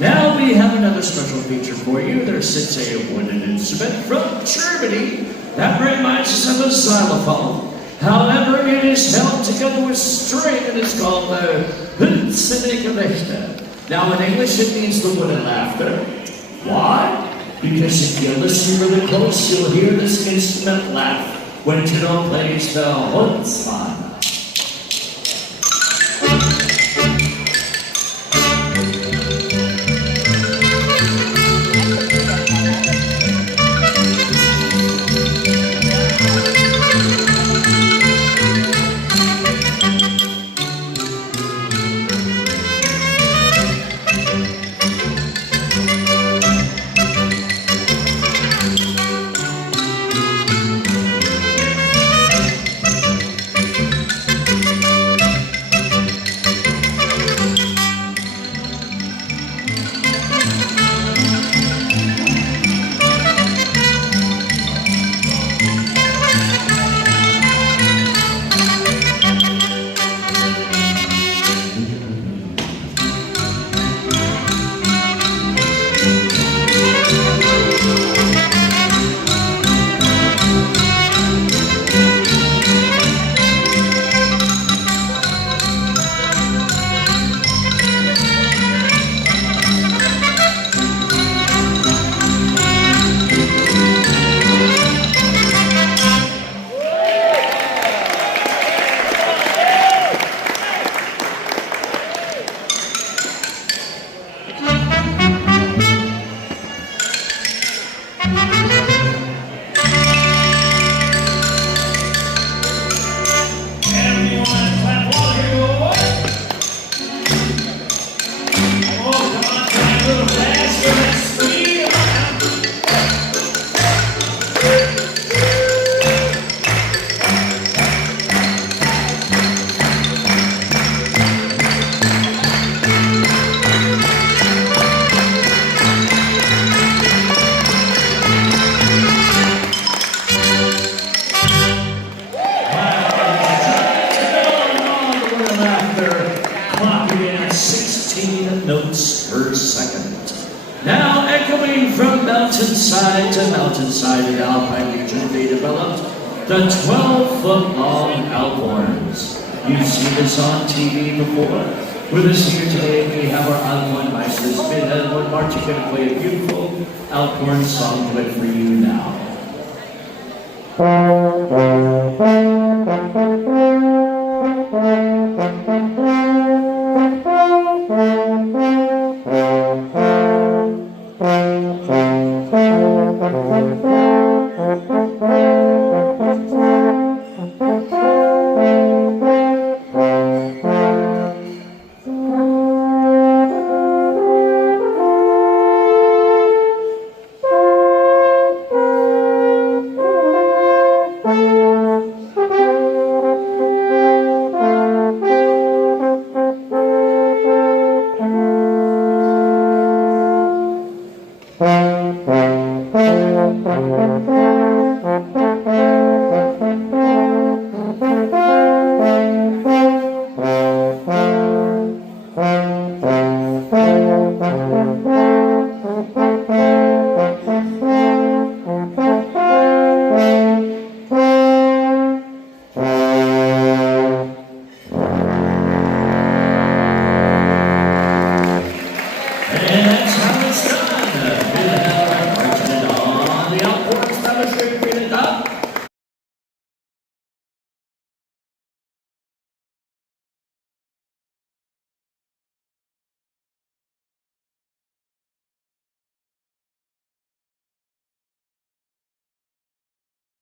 Now we have another special feature for you. There sits a wooden instrument from Germany that reminds us of a xylophone. However, it is held together with string and it's called the Hülsene Gelächter. Now in English it means the wooden laughter. Why? Because if you listen really close, you'll hear this instrument laugh when Tito plays the Huntsman. Notes per second. Now echoing from mountainside to mountainside in the Alpine region, they developed the 12-foot-long Alphorns. You've seen this on TV before. With us here today, we have our Alphorn Meisters, Finn Edward March. You're going to play a beautiful Alphorn song duet for you now.